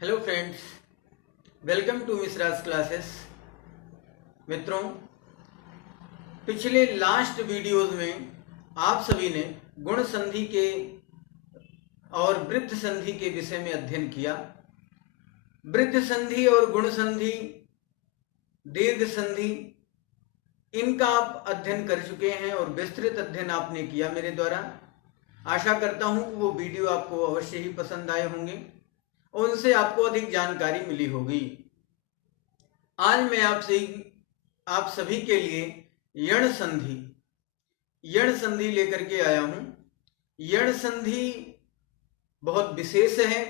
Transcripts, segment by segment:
Hello friends, welcome to Mishra's classes. मित्रों, पिछले last videos में आप सभी ने गुण संधि के और वृत्त संधि के विषय में अध्ययन किया। वृत्त संधि और गुण संधि, दीर्घ संधि, इनका आप अध्ययन कर चुके हैं और विस्तृत अध्ययन आपने किया मेरे द्वारा। आशा करता हूं कि वो वीडियो आपको अवश्य ही पसंद आए होंगे, उनसे आपको अधिक जानकारी मिली होगी। आज मैं आप सभी के लिए यण संधि लेकर के आया हूं। यण संधि बहुत विशेष है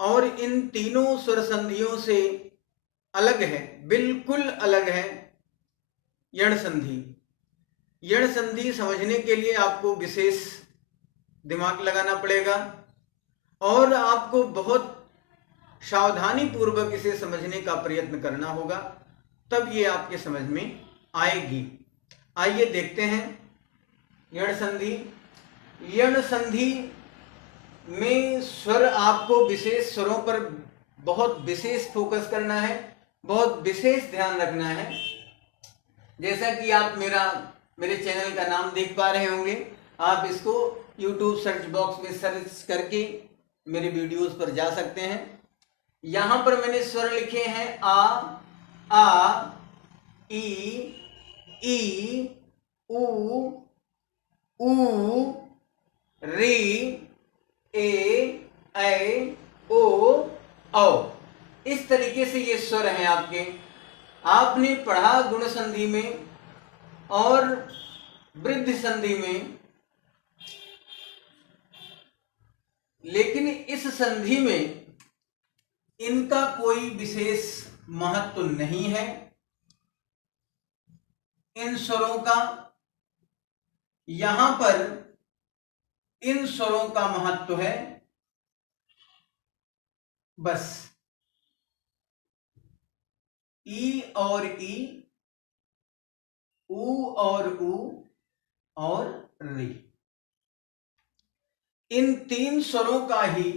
और इन तीनों स्वर संधियों से अलग है, बिल्कुल अलग है यण संधि। यण संधि समझने के लिए आपको विशेष दिमाग लगाना पड़ेगा और आपको बहुत सावधानी पूर्वक इसे समझने का प्रयत्न करना होगा, तब ये आपके समझ में आएगी। आइए देखते हैं यण संधि। यण संधि में स्वर, आपको विशेष स्वरों पर बहुत विशेष फोकस करना है, बहुत विशेष ध्यान रखना है। जैसा कि आप मेरे चैनल का नाम देख पा रहे होंगे, आप इसको YouTube सर्च बॉक्स में सर्च करके मेरे वीडियोस पर जा सकते हैं। यहां पर मैंने स्वर लिखे हैं आ, ई, ऊ, री, ऐ, ओ, औ। इस तरीके से ये स्वर हैं आपके। आपने पढ़ा गुण संधि में और वृद्धि संधि में, लेकिन इस संधि में इनका कोई विशेष महत्व नहीं है। इन स्वरों का, यहां पर इन स्वरों का महत्व है बस ई और ई, ऊ और ऊ और री। इन तीन स्वरों का ही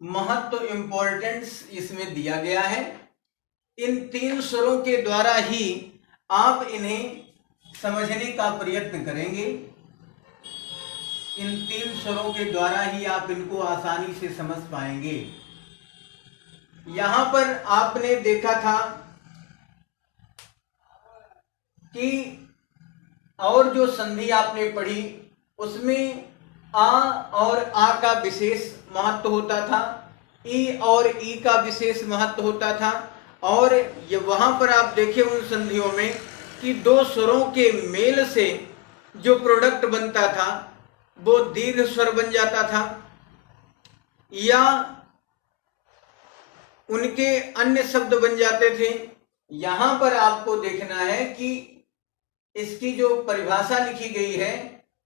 महत्व, इंपॉर्टेंस इसमें दिया गया है। इन तीन स्वरों के द्वारा ही आप इन्हें समझने का प्रयत्न करेंगे। इन तीन स्वरों के द्वारा ही आप इनको आसानी से समझ पाएंगे। यहां पर आपने देखा था कि और जो संधि आपने पढ़ी उसमें आ और आ का विशेष महत्व होता था, ई और ई का विशेष महत्व होता था। और ये वहां पर आप देखें उन संधियों में कि दो स्वरों के मेल से जो प्रोडक्ट बनता था वो दीर्घ स्वर बन जाता था, या उनके अन्य शब्द बन जाते थे। यहां पर आपको देखना है कि इसकी जो परिभाषा लिखी गई है,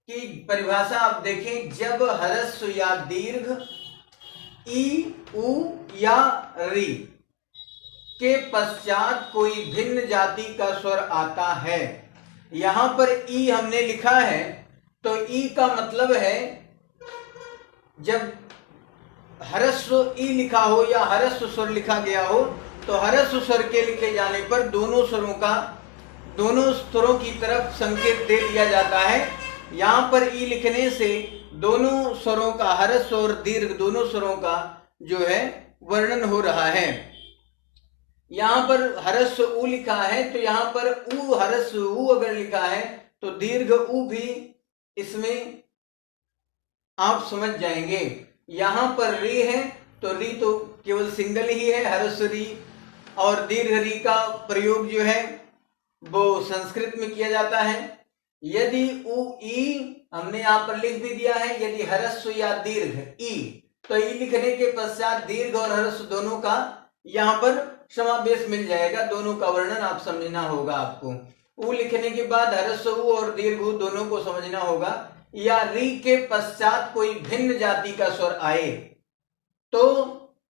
कि परिभाषा आप देखें, जब ह्रस्व या दीर्घ ई, ऊ या री के पश्चात कोई भिन्न जाति का स्वर आता है। यहां पर ई हमने लिखा है तो ई का मतलब है जब ह्रस्व ई लिखा हो या ह्रस्व स्वर लिखा गया हो तो ह्रस्व स्वर के लिखे जाने पर दोनों स्वरों की तरफ संकेत दे दिया जाता है। यहां पर ई लिखने से दोनों स्वरों का, ह्रस्व और दीर्घ दोनों स्वरों का जो है वर्णन हो रहा है। यहां पर ह्रस्व ऊ लिखा है तो यहां पर ऊ, ह्रस्व ऊ अगर लिखा है तो दीर्घ ऊ भी इसमें आप समझ जाएंगे। यहां पर री है तो री तो केवल सिंगल ही है, ह्रस्व री, और दीर्घ री का प्रयोग जो है वो संस्कृत में किया जाता है। यदि ऊ ई हमने यहां पर लिख भी दिया है, यदि ह्रस्व या दीर्घ ई, तो ई लिखने के पश्चात दीर्घ और ह्रस्व दोनों का यहां पर समावेश मिल जाएगा। दोनों का वर्णन आप समझना होगा आपको। ऊ लिखने के बाद ह्रस्व ऊ और दीर्घ ऊ दोनों को समझना होगा। या री के पश्चात कोई भिन्न जाति का स्वर आए तो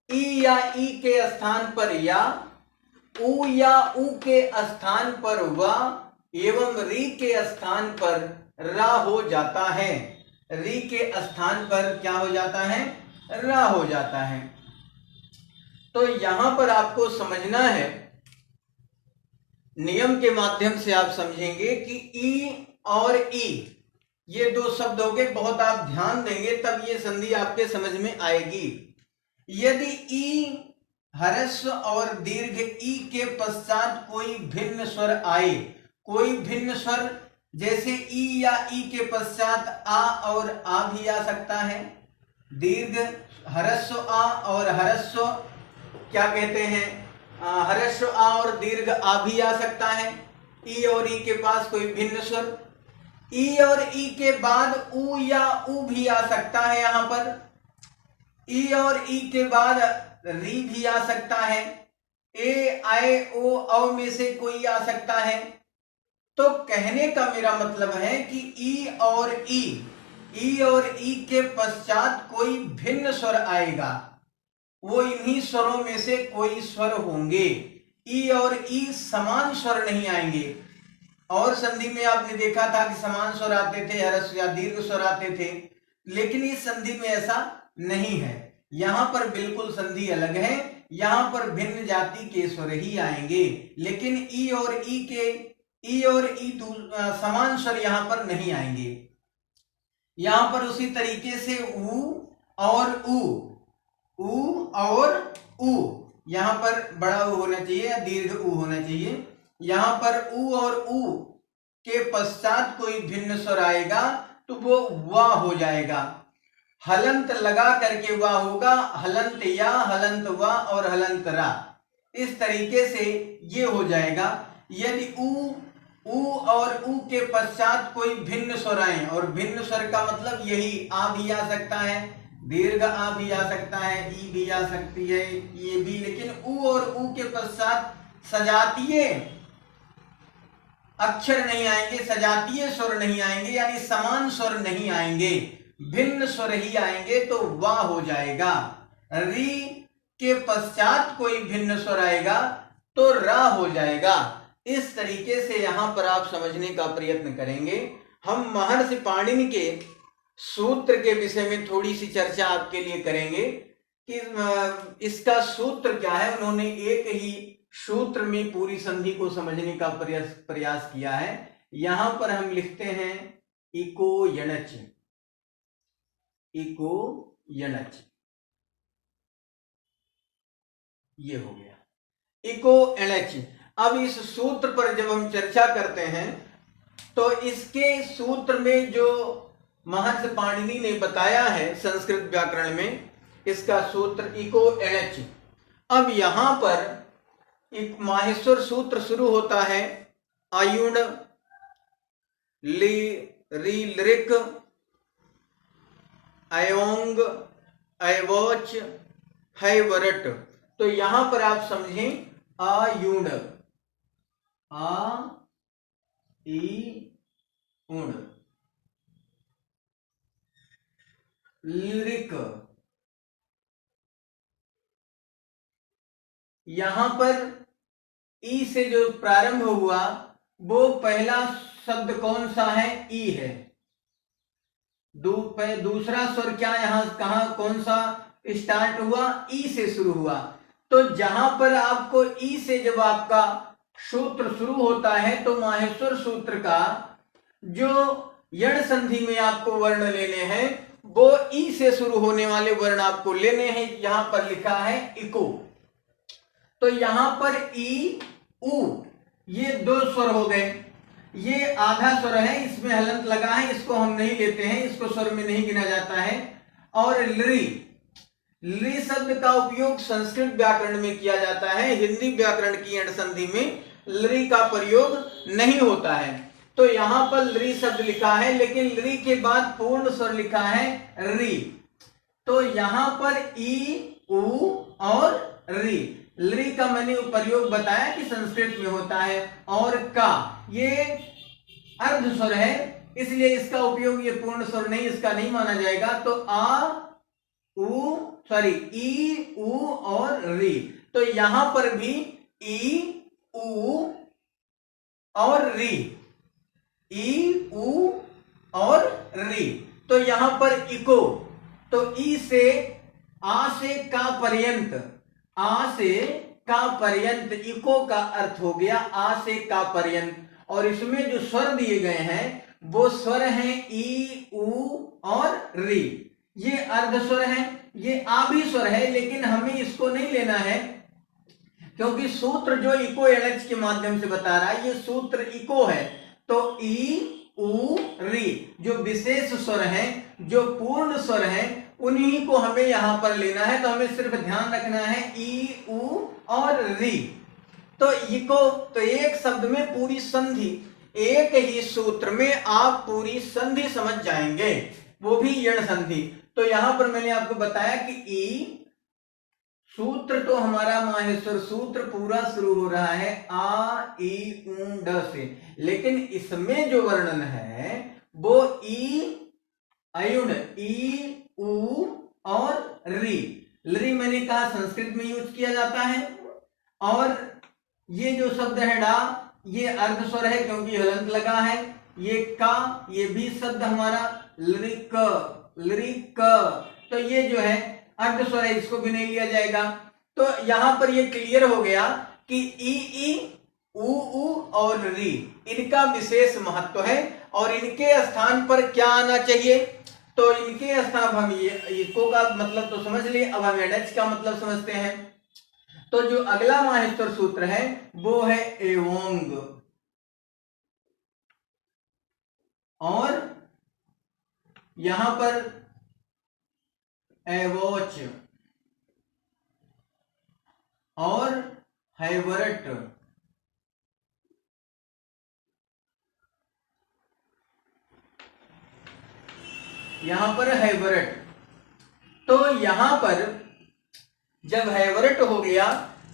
ई या ई के स्थान पर या, ऊ या ऊ के स्थान पर वा, एवं री के स्थान पर रा हो जाता है। री के स्थान पर क्या हो जाता है? रा हो जाता है। तो यहां पर आपको समझना है, नियम के माध्यम से आप समझेंगे कि ई और ई ये दो शब्द हो गए, बहुत आप ध्यान देंगे तब ये संधि आपके समझ में आएगी। यदि ई ह्रस्व और दीर्घ ई के पश्चात कोई भिन्न स्वर आए, कोई भिन्न स्वर, जैसे ई या ई के पश्चात आ और आ भी आ सकता है, दीर्घ ह्रस्व आ और ह्रस्व क्या कहते हैं, ह्रस्व आ और दीर्घ आ भी आ सकता है। ई और ई के पास कोई भिन्न स्वर, ई और ई के बाद ऊ या ऊ भी आ सकता है, यहां पर ई और ई के बाद री भी आ सकता है, ए आए ओ औ में से कोई आ सकता है। तो कहने का मेरा मतलब है कि ई और ई के पश्चात कोई भिन्न स्वर आएगा, वो इन्हीं स्वरों में से कोई स्वर होंगे। ई और ई समान स्वर नहीं आएंगे। और संधि में आपने देखा था कि समान स्वर आते थे, ह्रस्व या दीर्घ स्वर आते थे, लेकिन इस संधि में ऐसा नहीं है। यहां पर बिल्कुल संधि अलग है, यहां पर भिन्न जाति के स्वर ही आएंगे, लेकिन ई और ई समान स्वर यहां पर नहीं आएंगे। यहां पर उसी तरीके से ऊ और ऊ, यहां पर बड़ा ऊ होना चाहिए या दीर्घ ऊ होना चाहिए। यहां पर ऊ और ऊ के पश्चात कोई भिन्न स्वर आएगा तो वो वाह हो जाएगा। हलंत लगा करके वाह होगा, हलंत या, हलंत वा और हलंत रा, इस तरीके से ये हो जाएगा। यदि ऊ और ऊ के पश्चात कोई भिन्न स्वर आए, और भिन्न स्वर का मतलब यही आ भी आ सकता है, दीर्घ आ भी आ सकता है, ई भी आ सकती है, ये भी, लेकिन ऊ और ऊ के पश्चात सजातीय अक्षर नहीं आएंगे, सजातीय स्वर नहीं आएंगे, यानी समान स्वर नहीं आएंगे, भिन्न स्वर ही आएंगे, तो वाह हो जाएगा। री के पश्चात कोई भिन्न स्वर आएगा तो रा हो जाएगा। इस तरीके से यहां पर आप समझने का प्रयत्न करेंगे। हम महर्षि पाणिनि के सूत्र के विषय में थोड़ी सी चर्चा आपके लिए करेंगे कि इसका सूत्र क्या है। उन्होंने एक ही सूत्र में पूरी संधि को समझने का प्रयास किया है। यहां पर हम लिखते हैं इको यणच, इको यणच, ये हो गया इको एणच। अब इस सूत्र पर जब हम चर्चा करते हैं तो इसके सूत्र में जो महर्षि पाणिनि ने बताया है संस्कृत व्याकरण में, इसका सूत्र इको एणच। अब यहां पर एक माहेश्वर सूत्र शुरू होता है, आयुण ली री लिरिक अयोंग अयवोच है वरट। तो यहां पर आप समझें आयुण, आ ई उण, लिरिक, यहां पर ई से जो प्रारंभ हुआ वो पहला शब्द कौन सा है, ई है। दूसरा स्वर क्या यहां कहां कौन सा स्टार्ट हुआ, ई से शुरू हुआ। तो जहां पर आपको ई से जब आपका सूत्र शुरू होता है तो माहेश्वर सूत्र का जो यण संधि में आपको वर्ण लेने हैं वो ई से शुरू होने वाले वर्ण आपको लेने हैं। यहां पर लिखा है इको, तो यहां पर ई ऊ ये दो स्वर हो गए। ये आधा स्वर है, इसमें हलंत लगा है, इसको हम नहीं लेते हैं, इसको स्वर में नहीं गिना जाता है। और लृ शब्द का उपयोग संस्कृत व्याकरण में किया जाता है, हिंदी व्याकरण की यण संधि में लृ का प्रयोग नहीं होता है। तो यहां पर लृ शब्द लिखा है, लेकिन लृ के बाद पूर्ण स्वर लिखा है री। तो यहां पर ई ऊ और री, लृ का मैंने प्रयोग बताया कि संस्कृत में होता है। और का ये अर्ध स्वर है, इसलिए इसका उपयोग ये पूर्ण स्वर नहीं, इसका नहीं माना जाएगा। तो ई ऊ और री, तो यहां पर भी ई ऊ और री, ई ऊ और री। तो यहां पर इको, तो ई से आ से का पर्यंत, आ से का पर्यंत, इको का अर्थ हो गया आ से का पर्यंत। और इसमें जो स्वर दिए गए हैं वो स्वर हैं ई, उ और री। ये अर्ध स्वर है, ये आ भी स्वर है, लेकिन हमें इसको नहीं लेना है क्योंकि सूत्र जो इको एनएच के माध्यम से बता रहा है ये सूत्र इको है। तो ई, उ, री जो विशेष स्वर हैं, जो पूर्ण स्वर हैं, उन्हीं को हमें यहां पर लेना है। तो हमें सिर्फ ध्यान रखना है ई, उ और री। तो इको, तो एक शब्द में पूरी संधि, एक ही सूत्र में आप पूरी संधि समझ जाएंगे, वो भी यण संधि। तो यहां पर मैंने आपको बताया कि ई सूत्र तो हमारा माहेश्वर सूत्र पूरा शुरू हो रहा है आ, ई, उ, ड से, लेकिन इसमें जो वर्णन है वो ई, अयुण, ई, उ और री। री मैंने कहा संस्कृत में यूज किया जाता है। और ये जो शब्द है डा, ये अर्ध स्वर है क्योंकि हलंत लगा है। ये का, ये भी शब्द हमारा लिरिक, लिरिक, तो ये जो है अर्ध स्वर है, इसको भी नहीं लिया जाएगा। तो यहां पर ये क्लियर हो गया कि ई, उ और री इनका विशेष महत्व है और इनके स्थान पर क्या आना चाहिए। तो इनके स्थान, हम ये इको का मतलब तो समझ लिए, अब हम एनएच का मतलब समझते हैं। तो जो अगला माहेश्वर सूत्र है वो है एवोंग, और यहां पर एवोच और हैवरट। यहां पर हैवरट, तो यहां पर जब हैवरट हो गया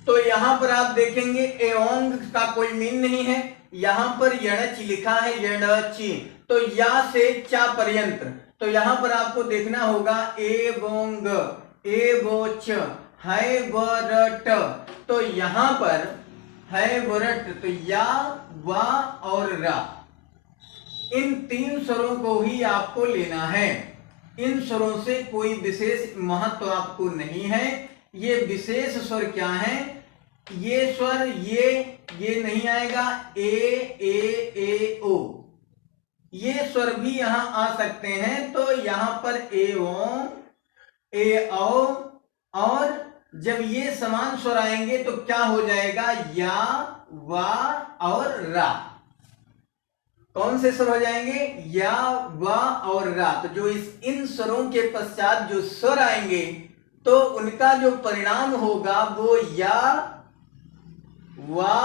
तो यहां पर आप देखेंगे एओंग का कोई मीन नहीं है। यहां पर यणच लिखा है, यणची, तो या से चा पर्यंत। तो यहां पर आपको देखना होगा एवोंग, एवोच, हैवरट। तो यहां पर हैवरट, तो या, वा और रा, इन तीन स्वरों को ही आपको लेना है। इन स्वरों से कोई विशेष महत्व आपको नहीं है। ये विशेष स्वर क्या है, ये स्वर ये नहीं आएगा, ए ओ, ये स्वर भी यहां आ सकते हैं। तो यहां पर ए ओ, ए औ, और जब ये समान स्वर आएंगे तो क्या हो जाएगा, या, वा और रा। कौन से स्वर हो जाएंगे, या, वा और रा। तो जो इन स्वरों के पश्चात जो स्वर आएंगे तो उनका जो परिणाम होगा वो या, वा,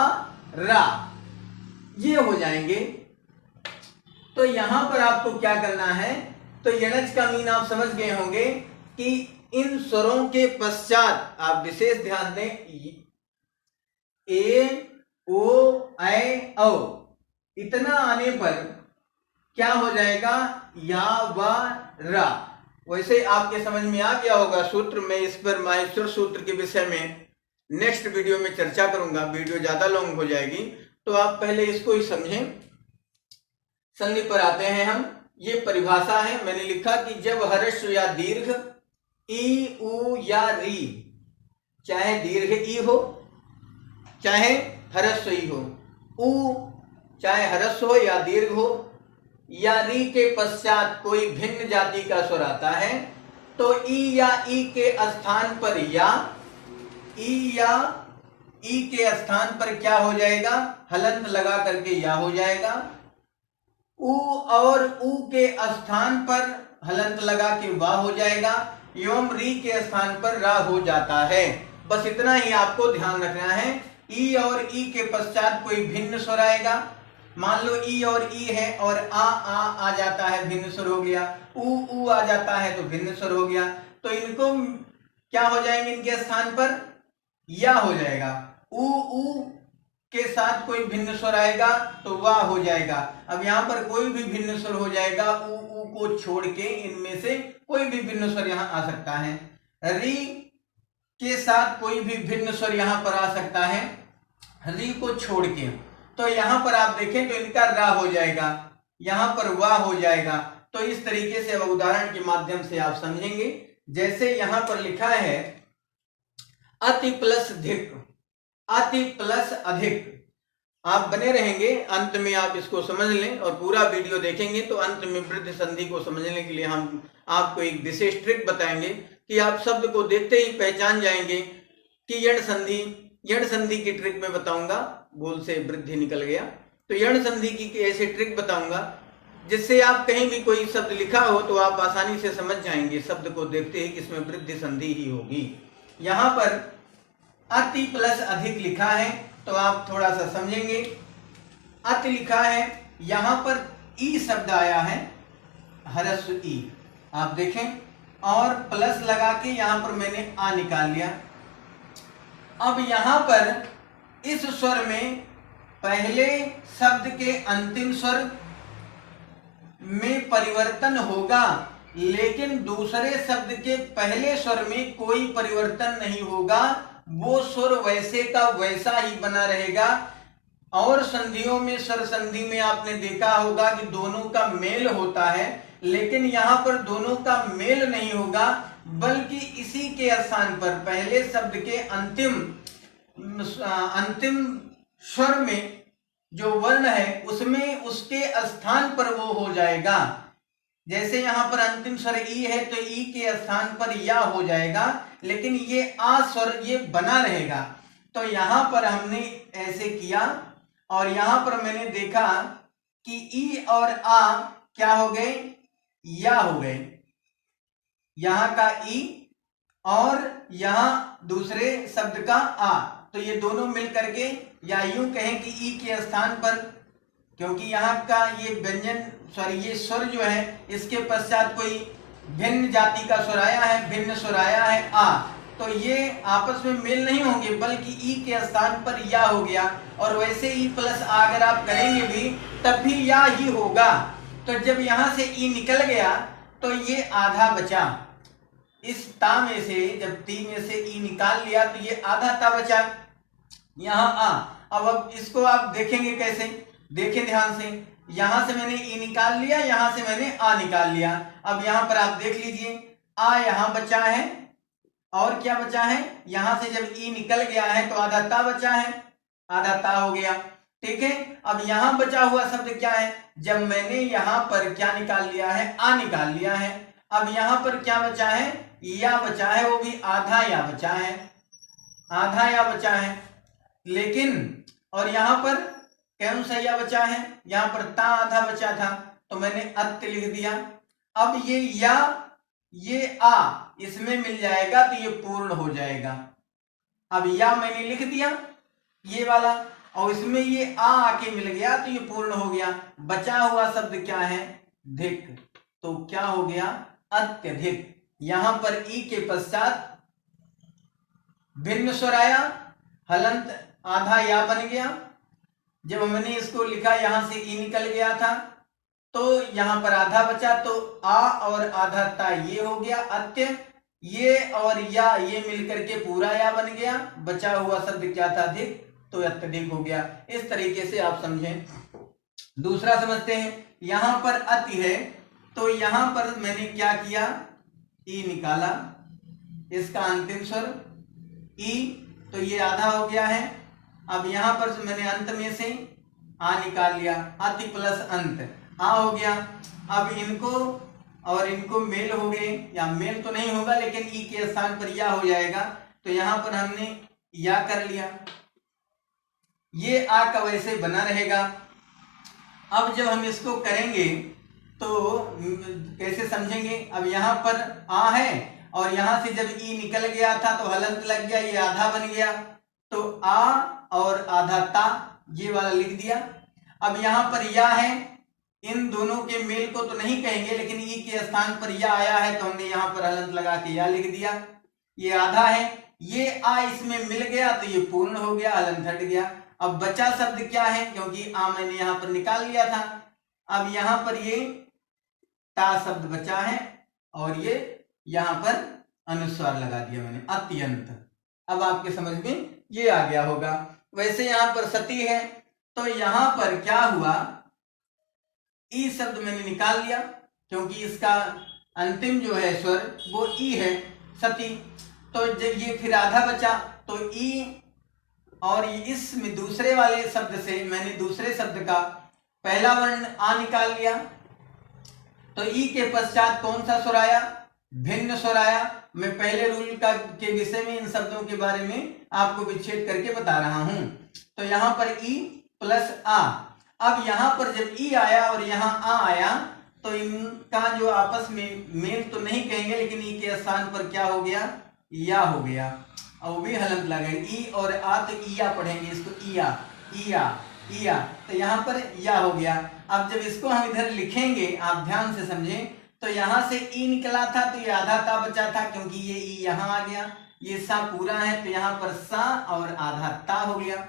रा, ये हो जाएंगे। तो यहां पर आपको क्या करना है, तो यणच का मीन आप समझ गए होंगे कि इन स्वरों के पश्चात आप विशेष ध्यान दें, ए, ओ, ऐ, औ, इतना आने पर क्या हो जाएगा, या, वा, रा। वैसे आपके समझ में आ गया होगा सूत्र। में इस पर माहेश्वर सूत्र के विषय में नेक्स्ट वीडियो में चर्चा करूंगा, वीडियो ज्यादा लॉन्ग हो जाएगी, तो आप पहले इसको ही समझें। संधि पर आते हैं हम। ये परिभाषा है, मैंने लिखा कि जब हर्ष या दीर्घ ई, उ या री, चाहे दीर्घ ई हो चाहे हर्ष ई हो, उ चाहे हर्ष हो या दीर्घ हो, या री के पश्चात कोई भिन्न जाति का स्वर आता है तो ई या ई के स्थान पर या, ई या ई के स्थान पर क्या हो जाएगा, हलंत लगा करके या हो जाएगा। उ और उ के स्थान पर हलंत लगा के वा हो जाएगा, एवं री के स्थान पर रा हो जाता है। बस इतना ही आपको ध्यान रखना है। ई और ई के पश्चात कोई भिन्न स्वर आएगा, मान लो ई और ई है और आ जाता है, भिन्न स्वर हो गया। उ आ जाता है तो भिन्न स्वर हो गया। तो इनको क्या हो जाएंगे, इनके स्थान पर या हो जाएगा। उ के साथ कोई भिन्न स्वर आएगा तो वा हो जाएगा। अब यहाँ पर कोई भी भिन्न स्वर हो जाएगा, उ को छोड़ के इनमें से कोई भी भिन्न स्वर यहाँ आ सकता है। री के साथ कोई भी भिन्न स्वर यहाँ पर आ सकता है, री को छोड़ के। तो यहाँ पर आप देखें तो इनका रा हो जाएगा, यहाँ पर वा हो जाएगा। तो इस तरीके से अब उदाहरण के माध्यम से आप समझेंगे। जैसे यहाँ पर लिखा है अति प्लस धिक, अति प्लस अधिक। आप बने रहेंगे, अंत में आप इसको समझ लें और पूरा वीडियो देखेंगे तो अंत में वृद्धि संधि को समझने के लिए हम आपको एक विशेष ट्रिक बताएंगे कि आप शब्द को देखते ही पहचान जाएंगे कि यण संधि। यण संधि की ट्रिक मैं बताऊंगा, बोल से वृद्धि निकल गया, तो यण संधि की ऐसे ट्रिक बताऊंगा जिससे आप कहीं भी कोई शब्द लिखा हो तो आप आसानी से समझ जाएंगे शब्द को देखते ही कि इसमें वृद्धि संधि ही होगी। यहाँ पर अति प्लस अधिक लिखा है तो आप थोड़ा सा समझेंगे। अति लिखा है, यहां पर ई शब्द आया है, ह्रस्व ई, आप देखें, और प्लस लगा के यहां पर मैंने आ निकाल लिया। अब यहां पर इस स्वर में पहले शब्द के अंतिम स्वर में परिवर्तन होगा, लेकिन दूसरे शब्द के पहले स्वर में कोई परिवर्तन नहीं होगा, वो स्वर वैसे का वैसा ही बना रहेगा। और संधियों में, स्वर संधि में आपने देखा होगा कि दोनों का मेल होता है, लेकिन यहां पर दोनों का मेल नहीं होगा, बल्कि इसी के स्थान पर पहले शब्द के अंतिम स्वर में जो वर्ण है उसमें उसके स्थान पर वो हो जाएगा। जैसे यहाँ पर अंतिम स्वर ई है तो ई के स्थान पर या हो जाएगा, लेकिन ये आ स्वर ये बना रहेगा। तो यहाँ पर हमने ऐसे किया और यहाँ पर मैंने देखा कि ई और आ क्या हो गए, या हो गए। यहाँ का ई और यहाँ दूसरे शब्द का आ, तो ये दोनों मिल करके, या यूं कहें कि ई के स्थान पर, क्योंकि यहाँ का ये व्यंजन सॉरी ये स्वर जो है इसके पश्चात कोई भिन्न जाति का स्वर आया है, भिन्न स्वर आया है आ, तो ये आपस में मेल नहीं होंगे, बल्कि ई के स्थान पर या हो गया। और वैसे ई प्लस आ अगर आप करेंगे भी तब भी या ही होगा। तो जब यहाँ से ई निकल गया तो ये आधा बचा, इस ता में से जब ती में से ई निकाल लिया तो ये आधा ता बचा, यहाँ आ। अब इसको आप देखेंगे कैसे, देखें ध्यान से, यहां से मैंने ई निकाल लिया, यहां से मैंने आ निकाल लिया। अब यहां पर आप देख लीजिए, आ यहां बचा है और क्या बचा है, यहां से जब ई निकल गया है तो आधा ता बचा है, आधा ता हो गया, ठीक है। अब यहां बचा हुआ शब्द क्या है, जब मैंने यहां पर क्या निकाल लिया है, आ निकाल लिया है। अब यहां पर क्या बचा है, या बचा है, वो भी आधा या बचा है, आधा या बचा है। लेकिन और यहां पर कौन सा या बचा है, यहां पर ता आधा बचा था तो मैंने अत्य लिख दिया। अब ये या ये आ इसमें मिल जाएगा तो ये पूर्ण हो जाएगा। अब या मैंने लिख दिया ये वाला, और इसमें ये आ आके मिल गया तो ये पूर्ण हो गया। बचा हुआ शब्द क्या है, धिक, तो क्या हो गया, अत्यधिक। यहां पर ई के पश्चात भिन्न स्वर आया, हलंत आधा या बन गया। जब हमने इसको लिखा यहां से ई निकल गया था तो यहां पर आधा बचा, तो आ और आधा ता ये हो गया अत्य, ये और या ये मिलकर के पूरा या बन गया। बचा हुआ शब्द क्या था, अधिक, तो अत्यधिक हो गया। इस तरीके से आप समझें। दूसरा समझते हैं, यहां पर अति है तो यहां पर मैंने क्या किया, ई निकाला, इसका अंतिम स्वर ई, तो ये आधा हो गया है। अब यहां पर मैंने अंत में से आ निकाल लिया, अति प्लस अंत, आ हो गया। अब इनको और इनको मेल हो गए, या मेल तो नहीं होगा लेकिन ई के स्थान पर या हो जाएगा, तो यहां पर हमने या कर लिया, ये आ का वैसे बना रहेगा। अब जब हम इसको करेंगे तो कैसे समझेंगे, अब यहां पर आ है और यहां से जब ई निकल गया था तो हलंत लग गया, ये आधा बन गया, तो आ और आधा ता ये वाला लिख दिया। अब यहां पर या है, इन दोनों के मेल को तो नहीं कहेंगे, लेकिन ई के स्थान पर या आया है तो हमने यहां पर हलंत लगा के या लिख दिया। ये आधा है, ये आ इसमें मिल गया तो ये पूर्ण हो गया, हलंत हट गया। अब बचा शब्द क्या है, क्योंकि आ मैंने यहां पर निकाल लिया था। अब यहां पर ये ता शब्द बचा है और ये यहां पर अनुस्वार लगा दिया मैंने, अत्यंत। अब आपके समझ में ये आ गया होगा। वैसे यहां पर सती है तो यहां पर क्या हुआ, ई शब्द मैंने निकाल लिया क्योंकि इसका अंतिम जो है स्वर वो ई है, सती। तो जब ये फिर आधा बचा तो ई, और इसमें दूसरे वाले शब्द से मैंने दूसरे शब्द का पहला वर्ण आ निकाल लिया, तो ई के पश्चात कौन सा स्वर आया? भिन्न स्वर आया। मैं पहले रूल का के विषय में इन शब्दों के बारे में आपको विच्छेद करके बता रहा हूं। तो यहाँ पर ई प्लस आ। अब यहाँ पर जब ई आया और यहाँ आ आया तो इनका जो आपस में मेल तो नहीं कहेंगे, लेकिन ई के स्थान पर क्या हो गया? या हो गया। और वो भी हलंत लगे, ई और आ तो ईया पढ़ेंगे इसको, ईया ईया ईया, तो यहाँ पर या हो गया। अब जब इसको हम इधर लिखेंगे, आप ध्यान से समझें, तो यहाँ से ई निकला था तो ये आधा ता बचा था, क्योंकि ये ई यहाँ आ गया, ये सा पूरा है तो यहाँ पर सा और आधा ता हो गया।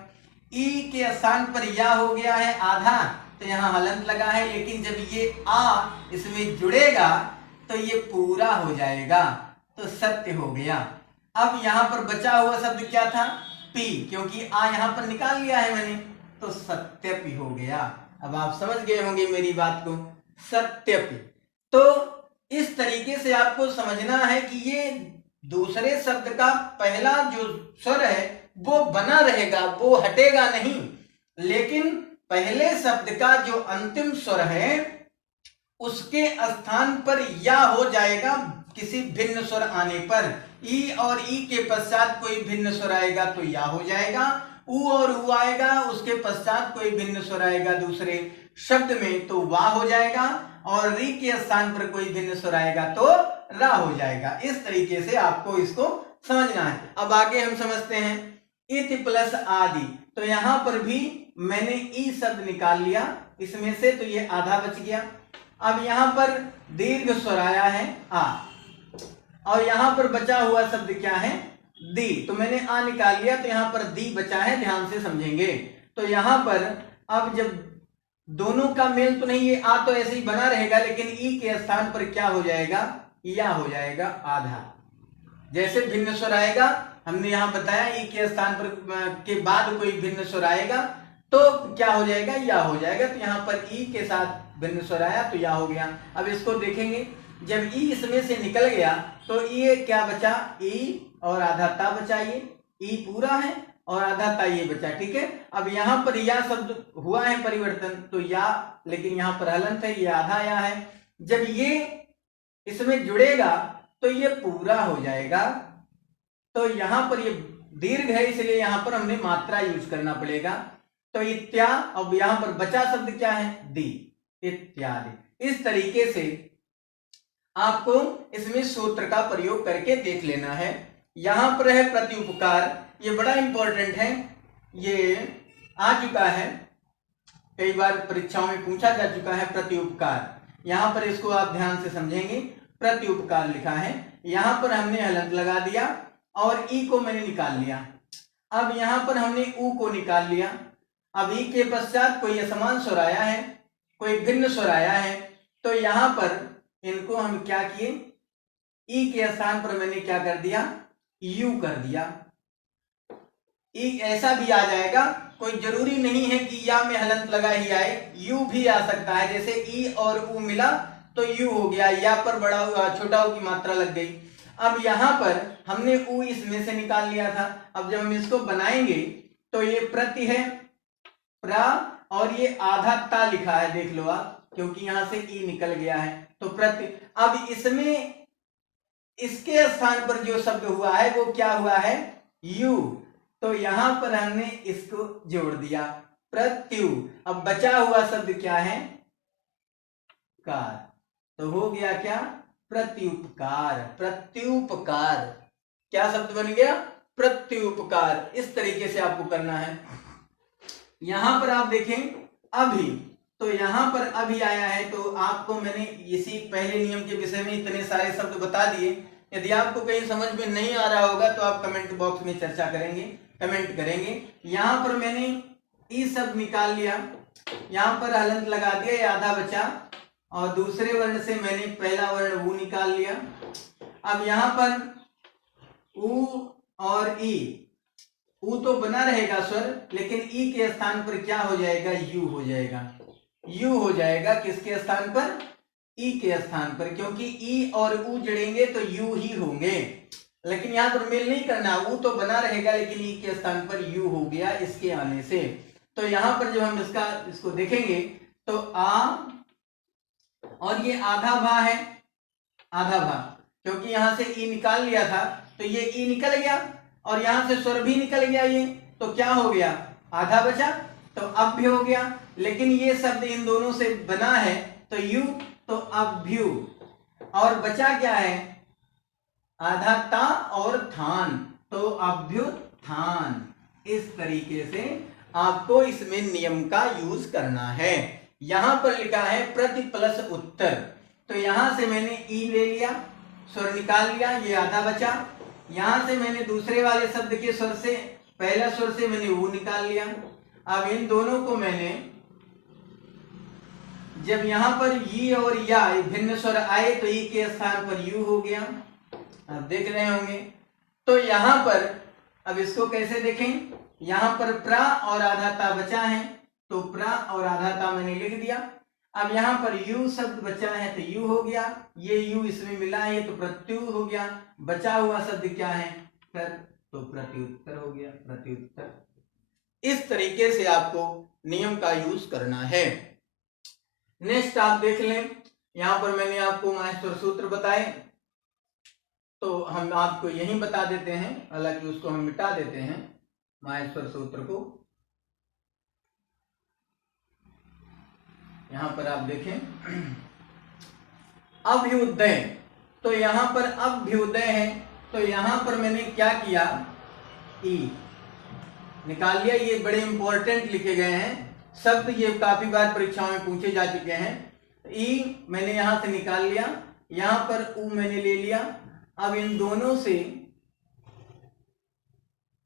ई के स्थान पर या हो गया है आधा, तो यहाँ हलंत लगा है, लेकिन जब ये आ इसमें जुड़ेगा तो ये पूरा हो जाएगा, तो सत्य हो गया। अब यहाँ पर बचा हुआ शब्द क्या था? पी, क्योंकि आ यहाँ पर निकाल लिया है मैंने, तो सत्यपि हो गया। अब आप समझ गए होंगे मेरी बात को, सत्यपि। तो इस तरीके से आपको समझना है कि ये दूसरे शब्द का पहला जो स्वर है वो बना रहेगा, वो हटेगा नहीं, लेकिन पहले शब्द का जो अंतिम स्वर है उसके स्थान पर या हो जाएगा किसी भिन्न स्वर आने पर। ई और ई के पश्चात कोई भिन्न स्वर आएगा तो या हो जाएगा, उ और उ आएगा उसके पश्चात कोई भिन्न स्वर आएगा दूसरे शब्द में तो वाह हो जाएगा, और री के स्थान पर कोई भिन्न स्वर आएगा तो रा हो जाएगा। इस तरीके से आपको इसको समझना है। अब आगे हम समझते हैं इति प्लस आदि। तो यहां पर भी मैंने ई शब्द निकाल लिया इसमें से, तो ये आधा बच गया। अब यहां पर दीर्घ स्वर आया है आ, और यहां पर बचा हुआ शब्द क्या है? दी। तो मैंने आ निकाल लिया तो यहां पर दी बचा है, ध्यान से समझेंगे। तो यहां पर अब जब दोनों का मेल तो नहीं, ये आ तो ऐसे ही बना रहेगा, लेकिन ई के स्थान पर क्या हो जाएगा? या हो जाएगा आधा। जैसे भिन्न स्वर आएगा, हमने यहां बताया ई के स्थान पर के बाद कोई भिन्न स्वर आएगा तो क्या हो जाएगा? या हो जाएगा। तो यहाँ पर ई के साथ भिन्न स्वर आया तो या हो गया। अब इसको देखेंगे, जब ई इसमें से निकल गया तो ये क्या बचा? ई और आधा ता बचा, ये ई पूरा है और आधा ता ये बचा, ठीक है। अब यहाँ पर या शब्द हुआ है परिवर्तन, तो या, लेकिन यहाँ पर हलंत है, ये आधा या है। जब ये इसमें जुड़ेगा तो ये पूरा हो जाएगा। तो यहाँ पर ये दीर्घ है इसलिए यहाँ पर हमने मात्रा यूज करना पड़ेगा। तो इत्या, अब यहाँ पर बचा शब्द क्या है? दी, इत्यादि। इस तरीके से आपको इसमें सूत्र का प्रयोग करके देख लेना है। यहां पर है प्रत्युपकार, ये बड़ा इंपॉर्टेंट है, ये आ चुका है, कई बार परीक्षाओं में पूछा जा चुका है प्रत्युपकार। यहां पर इसको आप ध्यान से समझेंगे, प्रत्युपकार लिखा है, यहां पर हमने हलंत लगा दिया और ई को मैंने निकाल लिया। अब यहां पर हमने ऊ को निकाल लिया। अब ई के पश्चात कोई असमान स्वर आया है, कोई भिन्न स्वर आया है, तो यहां पर इनको हम क्या किए? ई के स्थान पर मैंने क्या कर दिया? यू कर दिया। ई ऐसा भी आ जाएगा, कोई जरूरी नहीं है कि या में हलंत लगा ही आए, यू भी आ सकता है। जैसे ई और ऊ मिला तो यू हो गया, या पर बड़ा छोटा ऊ की मात्रा लग गई। अब यहां पर हमने ऊ इसमें से निकाल लिया था। अब जब हम इसको बनाएंगे तो ये प्रति है प्रा, और ये आधा ता लिखा है, देख लो आप, क्योंकि यहां से ई निकल गया है तो प्रति। अब इसमें इसके स्थान पर जो शब्द हुआ है वो क्या हुआ है? यू। तो यहां पर हमने इसको जोड़ दिया, प्रत्यु। अब बचा हुआ शब्द क्या है? कार। तो हो गया क्या? प्रत्युपकार। प्रत्युपकार क्या शब्द बन गया? प्रत्युपकार। इस तरीके से आपको करना है। यहां पर आप देखें अभी, तो यहां पर अभी आया है, तो आपको मैंने इसी पहले नियम के विषय में इतने सारे शब्द बता दिए। यदि आपको कहीं समझ में नहीं आ रहा होगा तो आप कमेंट बॉक्स में चर्चा करेंगे, कमेंट करेंगे। यहां पर मैंने ई शब्द निकाल लिया, यहां पर हलंत लगा दिया, ये आधा बचा, और दूसरे वर्ण से मैंने पहला वर्ण वो निकाल लिया। अब यहां पर ऊ और ई, ऊ तो बना रहेगा स्वर, लेकिन ई के स्थान पर क्या हो जाएगा? यू हो जाएगा। यू हो जाएगा किसके स्थान पर? ई के स्थान पर, क्योंकि ई और ऊ जुड़ेंगे तो यू ही होंगे। लेकिन यहाँ पर मेल नहीं करना, वो तो बना रहेगा लेकिन ई के स्थान पर यू हो गया इसके आने से। तो यहाँ पर जो हम इसको देखेंगे तो आ और ये आधा भा है, आधा भा, क्योंकि यहाँ से ई निकाल लिया था तो ये ई निकल गया और यहाँ से स्वर भी निकल गया, ये तो क्या हो गया, आधा बचा, तो अब भी हो गया। लेकिन ये शब्द इन दोनों से बना है तो यू, तो अभ्यु, और बचा क्या है, आधा ता और थान, तो अभ्युत्थान। इस तरीके से आपको इसमें नियम का यूज करना है। यहां पर लिखा है प्रति प्लस उत्तर, तो यहां से मैंने ई ले लिया, स्वर निकाल लिया, ये आधा बचा। यहां से मैंने दूसरे वाले शब्द के स्वर से, पहला स्वर से मैंने वो निकाल लिया। अब इन दोनों को मैंने, जब यहां पर ई और या भिन्न स्वर आए तो ई के स्थान पर यू हो गया, आप देख रहे होंगे। तो यहां पर अब इसको कैसे देखें, यहां पर प्रा और आधा ता बचा है, तो प्रा और आधा ता मैंने लिख दिया। अब यहां पर यू शब्द बचा है तो यू हो गया, ये यू इसमें मिला है तो प्रत्युह हो गया। बचा हुआ शब्द क्या है, कर, तो प्रत्युत्तर हो गया, प्रत्युत्तर। इस तरीके से आपको नियम का यूज करना है। नेक्स्ट आप देख लें, यहां पर मैंने आपको माहेश्वर सूत्र बताए, तो हम आपको यही बता देते हैं, हालांकि उसको हम मिटा देते हैं माहेश्वर सूत्र को। यहां पर आप देखें अभ्युदय, तो यहां पर अभ्युदय है, तो यहां पर मैंने क्या किया, ई निकाल लिया। ये बड़े इंपॉर्टेंट लिखे गए हैं शब्द, ये काफी बार परीक्षाओं में पूछे जा चुके हैं। ई मैंने यहां से निकाल लिया, यहां पर ऊ मैंने ले लिया। अब इन दोनों से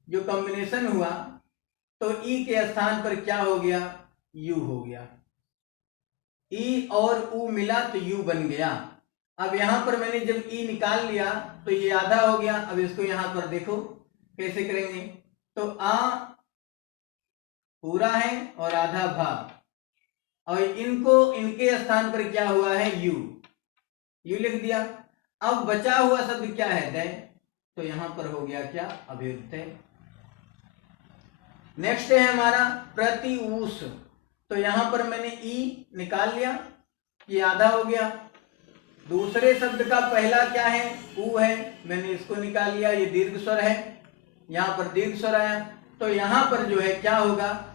जो कॉम्बिनेशन हुआ तो ई के स्थान पर क्या हो गया, यू हो गया। ई और ऊ मिला तो यू बन गया। अब यहां पर मैंने जब ई निकाल लिया तो ये आधा हो गया। अब इसको यहां पर देखो कैसे करेंगे, तो आ पूरा है और आधा भा, और इनको, इनके स्थान पर क्या हुआ है, यू, यू लिख दिया। अब बचा हुआ शब्द क्या है, दय, तो यहां पर हो गया क्या, अभ्युदय। नेक्स्ट है हमारा प्रतिऊष, तो यहां पर मैंने ई निकाल लिया, ये आधा हो गया। दूसरे शब्द का पहला क्या है, ऊ है, मैंने इसको निकाल लिया, ये दीर्घ स्वर है, यहां पर दीर्घ स्वर आया, तो यहां पर जो है क्या होगा,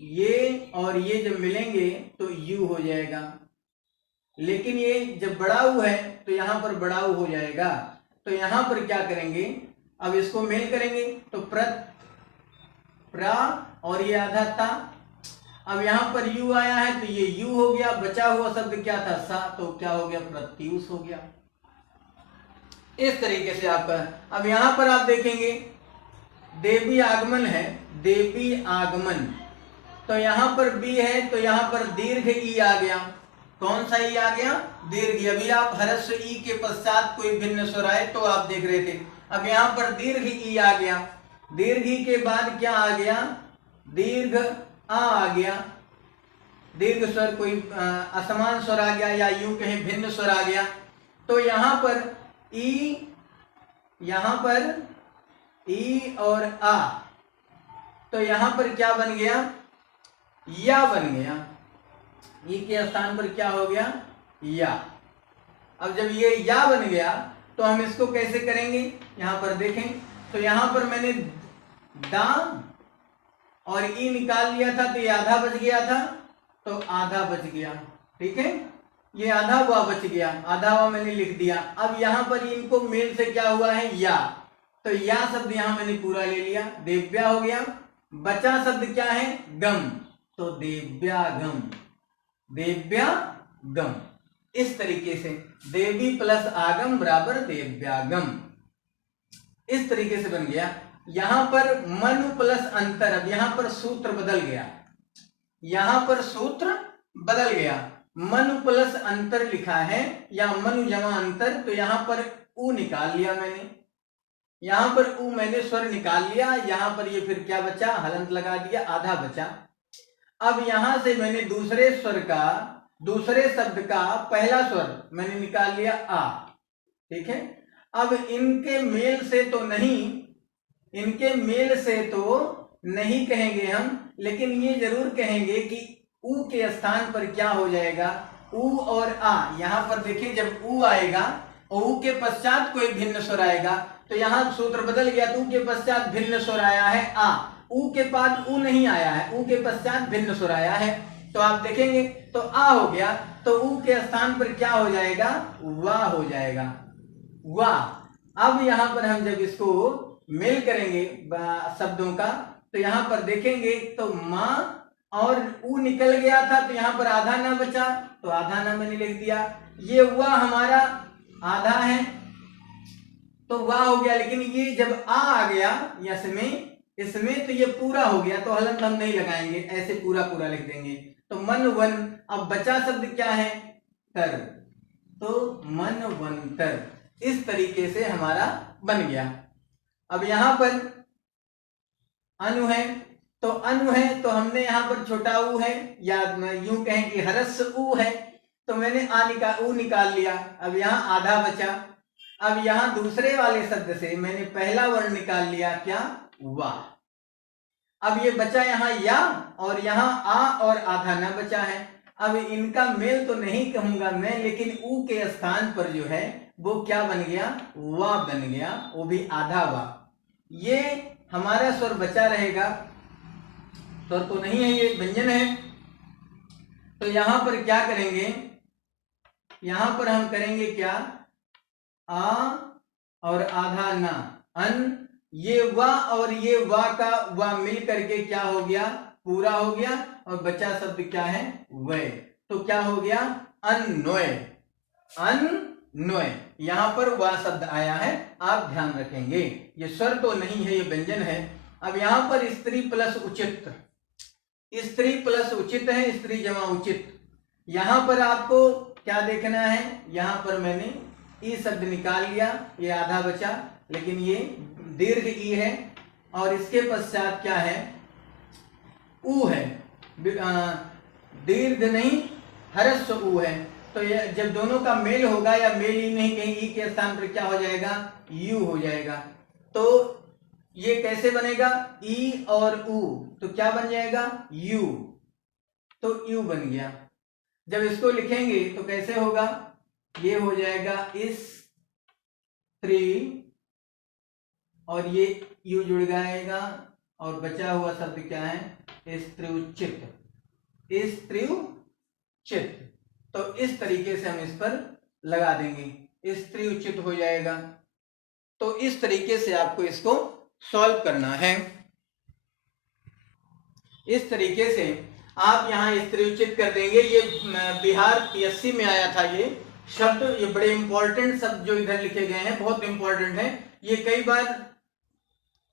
ये और ये जब मिलेंगे तो यू हो जाएगा। लेकिन ये जब बड़ा ऊ है तो यहां पर बड़ा ऊ हो जाएगा। तो यहां पर क्या करेंगे, अब इसको मेल करेंगे तो प्रा और ये आधा ता। अब यहां पर यू आया है तो ये यू हो गया। बचा हुआ शब्द क्या था, सा, तो क्या हो गया, प्रत्युष हो गया। इस तरीके से आपका, अब यहां पर आप देखेंगे देवी आगमन है, देवी आगमन, तो यहां पर बी है तो यहां पर दीर्घ ई आ गया। कौन सा ई आ गया, दीर्घ। अभी आप ह्रस्व ई के पश्चात कोई भिन्न स्वर आए तो आप देख रहे थे, अब यहां पर दीर्घ ई आ गया। दीर्घ ई के बाद क्या आ गया, दीर्घ आ गया, दीर्घ स्वर कोई असमान स्वर आ गया, या यूं कहें भिन्न स्वर आ गया। तो यहां पर ई, यहां पर ई और आ, तो यहां पर क्या बन गया, या बन गया। ई के स्थान पर क्या हो गया, या। अब जब ये या बन गया तो हम इसको कैसे करेंगे, यहां पर देखें तो यहां पर मैंने दा और ई निकाल लिया था तो ये आधा बच गया था, तो आधा बच गया, ठीक है, ये आधा हुआ बच गया, आधा हुआ मैंने लिख दिया। अब यहां पर इनको मेल से क्या हुआ है, या, तो या शब्द यहां मैंने पूरा ले लिया, देव्या हो गया। बचा शब्द क्या है, गम, तो देव्यागम, देव्यागम। इस तरीके से देवी प्लस आगम बराबर देव्यागम, इस तरीके से बन गया। यहां पर मनु प्लस अंतर, अब यहां पर सूत्र बदल गया, यहां पर सूत्र बदल गया, मनु प्लस अंतर लिखा है या मनु जमा अंतर, तो यहां पर ऊ निकाल लिया मैंने, यहां पर ऊ मैंने स्वर निकाल लिया, यहां पर ये फिर क्या बचा, हलंत लगा दिया, आधा बचा। अब यहां से मैंने दूसरे स्वर का, दूसरे शब्द का पहला स्वर मैंने निकाल लिया आ, ठीक है। अब इनके मेल से तो नहीं कहेंगे हम, लेकिन ये जरूर कहेंगे कि ऊ के स्थान पर क्या हो जाएगा, ऊ और आ। यहां पर देखिए जब ऊ आएगा और ऊ के पश्चात कोई भिन्न स्वर आएगा तो यहां सूत्र बदल गया, तो ऊ के पश्चात भिन्न स्वर आया है आ, ऊ के बाद ऊ नहीं आया है, ऊ के पश्चात भिन्न स्वर आया है। तो आप देखेंगे तो आ हो गया, तो ऊ के स्थान पर क्या हो जाएगा, वाह हो जाएगा, वाह। अब यहां पर हम जब इसको मेल करेंगे शब्दों का तो यहां पर देखेंगे तो मां और ऊ निकल गया था तो यहां पर आधा ना बचा, तो आधा ना मैंने लिख दिया। ये वाह हमारा आधा है तो वाह हो गया, लेकिन ये जब आ गया इसमें तो ये पूरा हो गया, तो हलंत हम नहीं लगाएंगे, ऐसे पूरा पूरा लिख देंगे। तो मन वन, अब बचा शब्द क्या है, तर, तो मन वन तर, इस तरीके से हमारा बन गया। अब यहां पर अनु है, तो अनु है तो हमने यहां पर छोटा ऊ है, या यूं कहें कि हरस ऊ है, तो मैंने ऊ निकाल लिया। अब यहां आधा बचा। अब यहां दूसरे वाले शब्द से मैंने पहला वर्ण निकाल लिया, क्या, वाह। अब ये बचा यहाँ या, और यहाँ आ और आधा ना बचा है। अब इनका मेल तो नहीं कहूंगा मैं, लेकिन ऊ के स्थान पर जो है वो क्या बन गया, वाह बन गया, वो भी आधा वाह। ये हमारा स्वर बचा रहेगा, स्वर तो नहीं है, ये व्यंजन है। तो यहां पर क्या करेंगे, यहां पर हम करेंगे क्या, आ और आधा ना, अन, ये वा और ये वा का वा मिल करके क्या हो गया, पूरा हो गया, और बचा शब्द क्या है, वह। तो क्या हो गया, अन्वय, अन्वय। यहां पर वह शब्द आया है, आप ध्यान रखेंगे, ये स्वर तो नहीं है, ये व्यंजन है। अब यहां पर स्त्री प्लस उचित, स्त्री प्लस उचित है, स्त्री जमा उचित। यहां पर आपको क्या देखना है, यहां पर मैंने ई शब्द निकाल लिया, ये आधा बचा, लेकिन ये दीर्घ ई है, और इसके पश्चात क्या है, ऊ है, दीर्घ नहीं हरस्व ऊ है। तो ये जब दोनों का मेल होगा, या मेल ही नहीं, कहीं ई के स्थान पर क्या हो जाएगा, यू हो जाएगा। तो ये कैसे बनेगा, ई और ऊ, तो क्या बन जाएगा, यू, तो यू बन गया। जब इसको लिखेंगे तो कैसे होगा, ये हो जाएगा स्त्री, और ये यू जुड़ जाएगा, और बचा हुआ शब्द क्या है, स्त्रीउचित, स्त्रीउचित। तो इस तरीके से हम इस पर लगा देंगे, स्त्रीउचित हो जाएगा। तो इस तरीके से आपको इसको सॉल्व करना है। इस तरीके से आप यहाँ स्त्रीउचित कर देंगे। ये बिहार पीएससी में आया था ये शब्द, ये बड़े इंपॉर्टेंट शब्द जो इधर लिखे गए हैं, बहुत इंपॉर्टेंट है। ये कई बार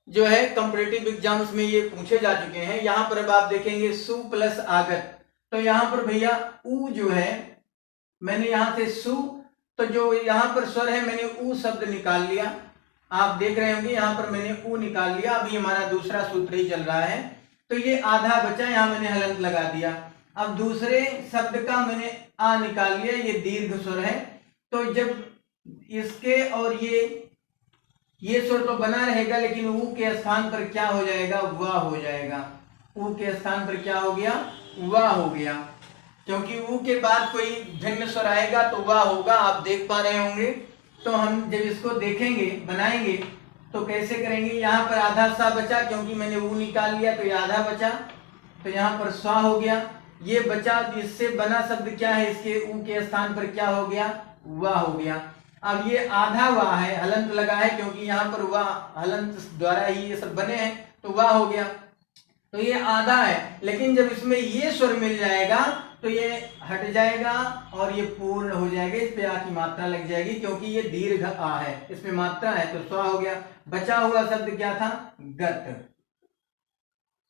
जो है कॉम्पिटिटिव एग्जाम्स में ये पूछे जा चुके हैं। यहाँ पर अब आप देखेंगे सु प्लस आगत, तो यहाँ पर भैया ऊ जो है, मैंने यहाँ से सु, तो जो यहाँ पर स्वर है मैंने ऊ शब्द निकाल लिया, आप देख रहे होंगे यहाँ पर मैंने ऊ निकाल लिया। अभी हमारा दूसरा सूत्र ही चल रहा है, तो ये आधा बचा, यहाँ मैंने हलंत लगा दिया। अब दूसरे शब्द का मैंने आ निकाल लिया, ये दीर्घ स्वर है, तो जब इसके और ये स्वर तो बना रहेगा, लेकिन ऊ के स्थान पर क्या हो जाएगा, वाह हो जाएगा। ऊ के स्थान पर क्या हो गया, वाह हो गया, क्योंकि ऊ के बाद कोई भिन्न स्वर आएगा तो वाह होगा, आप देख पा रहे होंगे। तो हम जब इसको देखेंगे, बनाएंगे, तो कैसे करेंगे, यहाँ पर आधा सा बचा, क्योंकि मैंने ऊ निकाल लिया, तो ये आधा बचा, तो यहाँ पर स्वा हो गया, ये बचा, इससे बना शब्द क्या है, इसके ऊ के स्थान पर क्या हो गया, वाह हो गया। अब ये आधा वाह है, हलंत लगा है, क्योंकि यहाँ पर वाह हलंत द्वारा ही ये सब बने हैं, तो वाह हो गया। तो ये आधा है, लेकिन जब इसमें ये स्वर मिल जाएगा तो ये हट जाएगा और ये पूर्ण हो जाएगा, इस पे आ की मात्रा लग जाएगी, क्योंकि ये दीर्घ आ है, इसमें मात्रा है, तो स्वा हो गया। बचा हुआ शब्द क्या था, गत,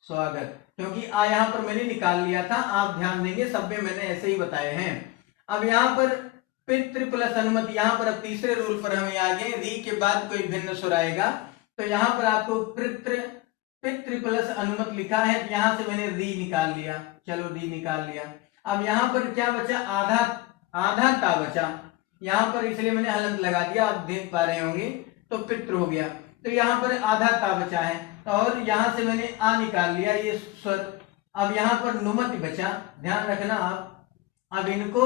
स्वागत, क्योंकि आ यहाँ पर मैंने निकाल लिया था, आप ध्यान देंगे, सब में मैंने ऐसे ही बताए हैं। अब यहाँ पर पितृ प्लस अनुमति, यहाँ पर अब तीसरे रूल पर हमें आगे, री के बाद कोई भिन्न स्वर आएगा, तो यहाँ पर आपको पितृ प्लस अनुमति लिखा है, तो यहाँ से मैंने री निकाल लिया, चलो री निकाल लिया। अब यहाँ पर क्या बचा, आधा ता बचा, यहाँ पर इसलिए मैंने हलंत लगा दिया, आप देख पा रहे होंगे। तो पितृ हो गया। तो यहाँ पर आधा ता बचा है और यहाँ से मैंने आ निकाल लिया, ये स्वर। अब यहाँ पर नुमति बचा, ध्यान रखना आप। अब इनको,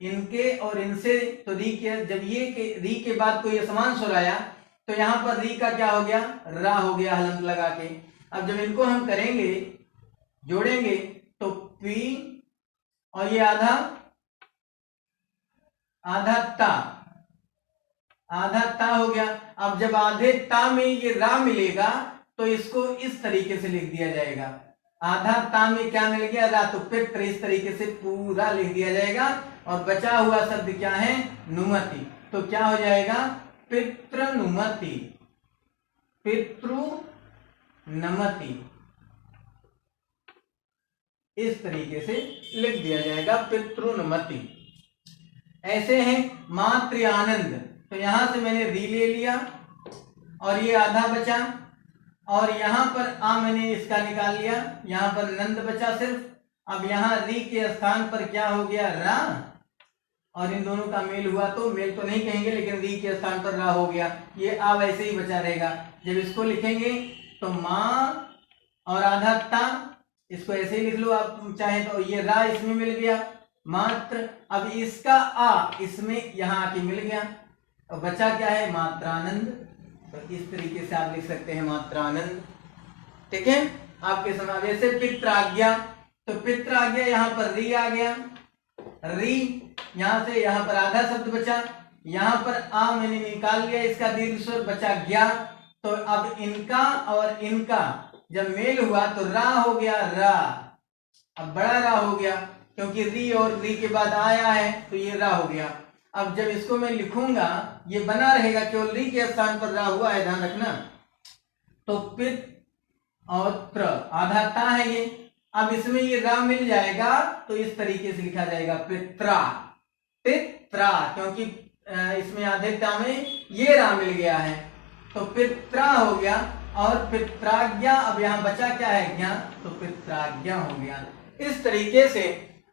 इनके और इनसे, तो री के, जब ये के री के बाद कोई असमान स्वर आया तो यहाँ पर री का क्या हो गया, रा हो गया हलंत लगा के। अब जब इनको हम करेंगे, जोड़ेंगे, तो पी और ये आधा ता हो गया। अब जब आधे ता में ये रा मिलेगा तो इसको इस तरीके से लिख दिया जाएगा। आधा ता में क्या मिल गया, रा, तो पितृ, इस तरीके से पूरा लिख दिया जाएगा। और बचा हुआ शब्द क्या है, नुमति। तो क्या हो जाएगा, पितृनुमति, पितृनमति, इस तरीके से लिख दिया जाएगा, पितृनुमति। ऐसे हैं मातृ आनंद, तो यहां से मैंने री ले लिया और ये आधा बचा, और यहां पर आ मैंने इसका निकाल लिया, यहां पर नंद बचा सिर्फ। अब यहां री के स्थान पर क्या हो गया, रा, और इन दोनों का मेल हुआ, तो मेल तो नहीं कहेंगे लेकिन री के स्थान पर रा हो गया। ये आ वैसे ही बचा रहेगा। जब इसको लिखेंगे तो माँ और आधा ता, इसको ऐसे ही लिख लो आप चाहे तो। ये रा इसमें मिल गया, मात्र। अब इसका आ इसमें यहाँ आके मिल गया, और बचा क्या है, मात्रानंद। तो इस तरीके से आप लिख सकते हैं मात्रानंद। ठीक है, आपके समय वैसे पितृ आ गया, तो पितृ आ गया, यहाँ पर री आ गया, री, यहां से यहाँ पर आधा शब्द बचा, यहाँ पर आ मैंने निकाल लिया, इसका दीर्घ स्वर बचा गया। तो अब इनका और इनका जब मेल हुआ तो रा हो गया, रा। अब बड़ा रा हो गया क्योंकि री और री के बाद आया है, तो ये रा हो गया। अब जब इसको मैं लिखूंगा ये बना रहेगा, केवल री के स्थान पर रा हुआ है, ध्यान रखना। तो पित और त्र, आधा ता है ये। अब इसमें ये रा मिल जाएगा तो इस तरीके से लिखा जाएगा, पित्रा, पित्रा, क्योंकि इसमें आधे ता में ये रा मिल गया है, तो पित्रा हो गया। और पित्राज्ञा, अब यहाँ बचा क्या है, ज्ञा, तो पित्राज्ञा हो गया। इस तरीके से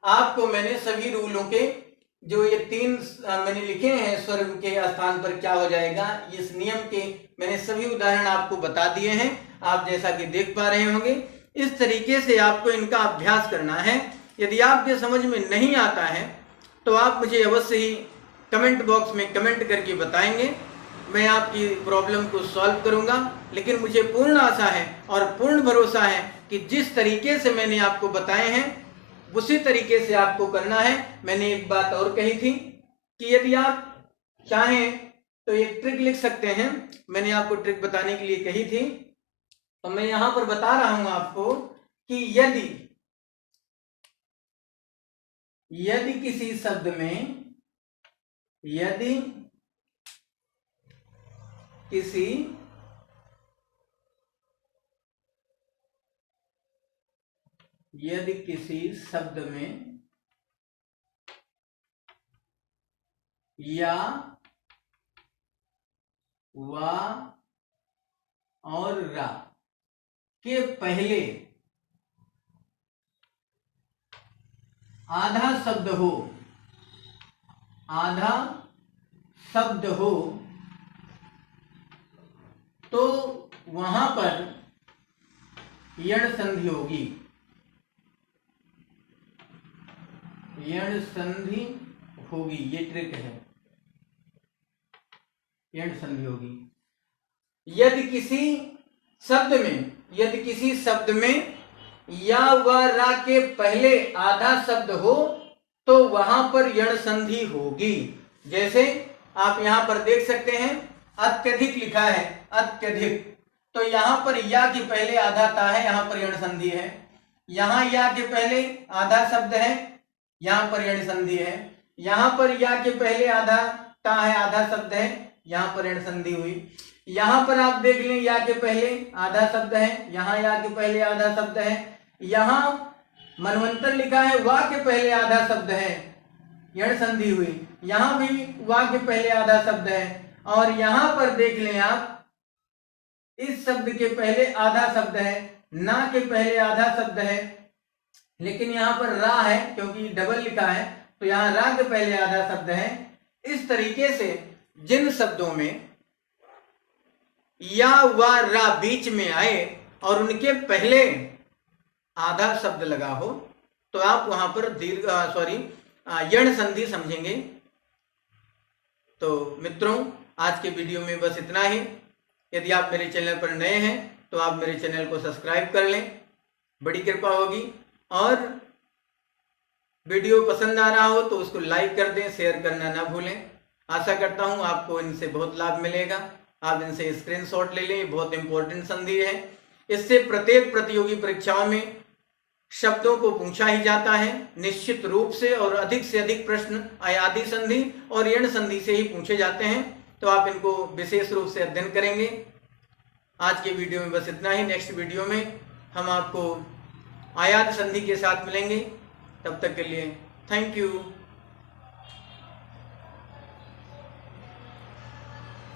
आपको मैंने सभी रूलों के जो ये तीन मैंने लिखे हैं, स्वर के स्थान पर क्या हो जाएगा, इस नियम के मैंने सभी उदाहरण आपको बता दिए हैं, आप जैसा कि देख पा रहे होंगे। इस तरीके से आपको इनका अभ्यास करना है। यदि आपके समझ में नहीं आता है तो आप मुझे अवश्य ही कमेंट बॉक्स में कमेंट करके बताएंगे, मैं आपकी प्रॉब्लम को सॉल्व करूंगा। लेकिन मुझे पूर्ण आशा है और पूर्ण भरोसा है कि जिस तरीके से मैंने आपको बताए हैं उसी तरीके से आपको करना है। मैंने एक बात और कही थी कि यदि आप चाहें तो एक ट्रिक लिख सकते हैं, मैंने आपको ट्रिक बताने के लिए कही थी, तो मैं यहां पर बता रहा हूं आपको कि यदि किसी शब्द में, यदि किसी शब्द में या, वा और रा के पहले आधा शब्द हो, तो वहां पर यण संधि होगी, यण संधि होगी। ये ट्रिक है, यण संधि होगी। यदि किसी शब्द में या व रा के पहले आधा शब्द हो तो वहां पर यण संधि होगी। जैसे आप यहां पर देख सकते हैं अत्यधिक लिखा है, अत्यधिक, तो यहां पर या के पहले आधा ता है, यहां पर यण संधि है। यहां या के पहले आधा शब्द है, यहां पर यण संधि है। यहां पर या के पहले आधा ता है, आधा शब्द है, यहां पर यण संधि हुई। यहां पर आप देख लें या के पहले आधा शब्द है, यहां या के पहले आधा शब्द है। यहां मनवंतर लिखा है, वा के पहले आधा शब्द है, यण संधि हुई। यहां भी वा के पहले आधा शब्द है। और यहां पर देख लें आप, इस शब्द के पहले आधा शब्द है, ना के पहले आधा शब्द है, लेकिन यहां पर रा है क्योंकि डबल लिखा है, तो यहां रा के पहले आधा शब्द है। इस तरीके से जिन शब्दों में या व रा बीच में आए और उनके पहले आधा शब्द लगा हो तो आप वहां पर यण संधि समझेंगे। तो मित्रों, आज के वीडियो में बस इतना ही। यदि आप मेरे चैनल पर नए हैं तो आप मेरे चैनल को सब्सक्राइब कर लें, बड़ी कृपा होगी। और वीडियो पसंद आ रहा हो तो उसको लाइक कर दें, शेयर करना ना भूलें। आशा करता हूं आपको इनसे बहुत लाभ मिलेगा। आप इनसे स्क्रीनशॉट ले लें, बहुत इंपॉर्टेंट संधि है। इससे प्रत्येक प्रतियोगी परीक्षाओं में शब्दों को पूछा ही जाता है निश्चित रूप से, और अधिक से अधिक प्रश्न अयादि संधि और यण संधि से ही पूछे जाते हैं। तो आप इनको विशेष रूप से अध्ययन करेंगे। आज के वीडियो में बस इतना ही। नेक्स्ट वीडियो में हम आपको आयात संधि के साथ मिलेंगे। तब तक के लिए थैंक यू।